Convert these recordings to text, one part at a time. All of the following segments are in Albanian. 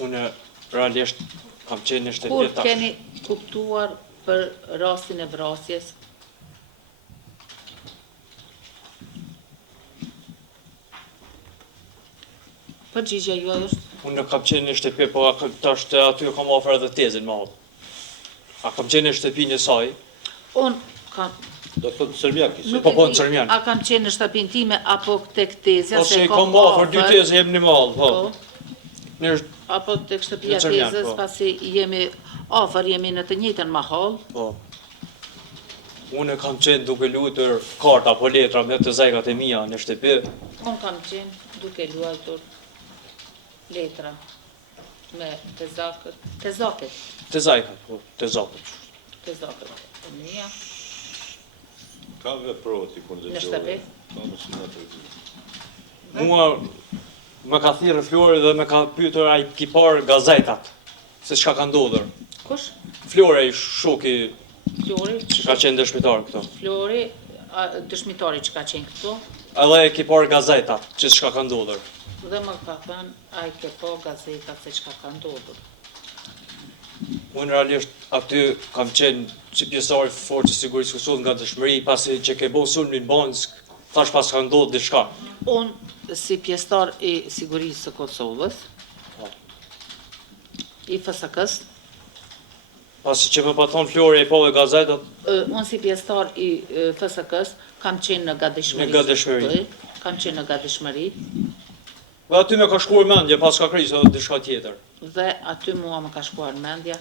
Unë realisht kam qenë në shtëpi Kur tash. keni kuptuar për rastin e vrasjes? Përgjigja juaj është? Unë nuk kam qenë në shtëpi, po tash aty kam ofër edhe tezën më radh. A kam qenë në shtëpinë e saj? Unë kam... Do të thotë Serbiaki. Nuk Po, e në di, Serbian. a kam qenë në shtëpinë time apo tek tezja, Ose se kam ofër dy tezë jemi në mall, po. Në Apo tek shtëpia Në Serbian, tezës, po. pasi jemi afër, jemi në të njëjtën mahall. po. Unë kam qenë duke luajtur karta apo letra me të zajkat e mia në shtëpi. Unë kam qenë duke luajtur letra me të zaket Të zajkat, po, të zakët. e mia. Ka veprova ti kur Në shtëpi? Ka mos na tregu. Mua më ka thirrë Flori dhe më ka pyetur ai kipar gazetat se çka ka ndodhur. Kush? Flori shoku Flori? që ka qenë dëshmitar këto. Flori, dëshmitari që ka qenë këtu, Edhe e kipar gazetat që çka ka ndodhur. dhe më ka thënë, a i ke po gazetat se çka ka ndodhur. Unë realisht aty kam qenë si pjesëtar i forcës sigurisë Kosovës nga dëshmëri, pasi që ke bo sulmin Bansk, thash pas ka ndodhur diçka. Unë, si pjesëtar i sigurisë së Kosovës, i FSK-s, Pasi që më pa thonë Flori e po e gazetat, unë si pjesëtar i FSK-s, kam qenë në gatishmëri. Në gatishmëri. Kam qenë në gatishmëri, dhe aty me ka shkuar mendje pas ka krisë edhe diçka tjetër. dhe aty mua më ka shkuar mendja,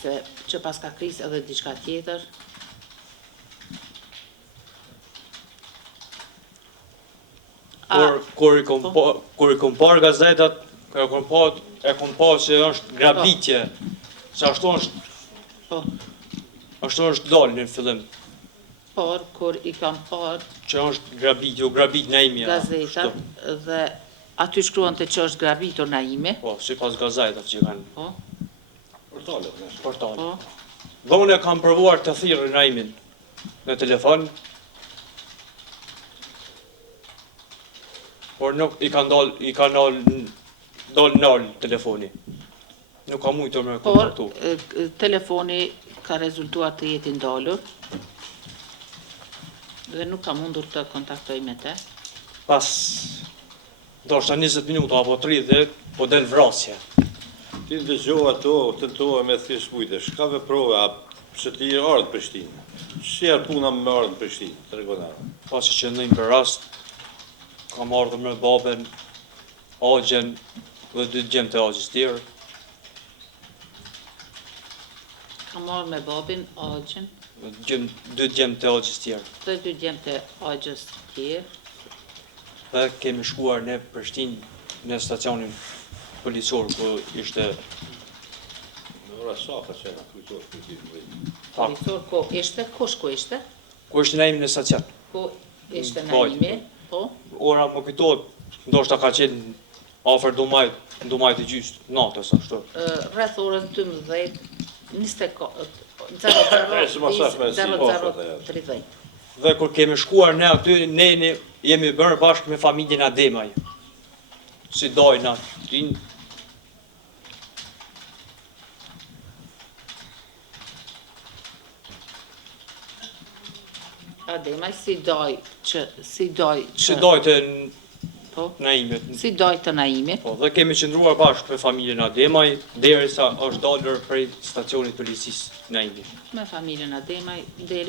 se që pas ka krisë edhe diçka tjetër, Kur i kom par gazetat, e kom pa se është grabitje, se ashtu është dalë në fillim, por kur i kam par që është grabitje, u grabit Naimja. gazetat dhe aty shkruan të që është grabitur Naimi, Po, si pas gazetat që kanë po, Portalet, ne. portal. po, Dhe unë e kam përvuar të thirrë Naimin në telefon, por nuk i ka dalë nal telefoni. Nuk ka mujtur me por kontaktu. telefoni ka rezultuar të jetë ndalur dhe nuk ka mundur të kontaktoj me te. Pas ndoshta 20 minuta apo 30, po del vrasje. Ti dëgjova ato, tentova me thjesht mujtesh. Ka veprove, a pse ti ardh në Prishtinë? Çfarë puna me ardh në Prishtinë? Tregona. Pasi që në një për rast, kam ardhur me babën, agjen dhe dy gjemë të agjës tjerë. Kam marrë me babin, agjen, Dy gjemë të agjës tjerë. dhe dy djemë të agjës tjerë, Dhe kemi shkuar në Prishtinë në stacionin policor, ku ishte Në ora sa ka qenë kujtor Prishtinë. policor, ko ishte, kush ku ishte? ku ishte Naimi në stacion. Ku ishte Bajt. Naimi, po, Ora më kujtohet, ndoshta ka qenë afër dumajt i gjysë, natës ashtu. rreth orës 12, 00:30. Dhe kur kemi shkuar ne aty, ne jemi bërë bashkë me familjen Ademaj. Si dojnë aty. Ademaj si doj që Si dojtë po, Naimit. si doj të Naimi, Po, dhe kemi qëndruar bashkë me familjen Ademaj, derisa është dalër prej stacionit policisë Naimi. me familjen Ademaj, deri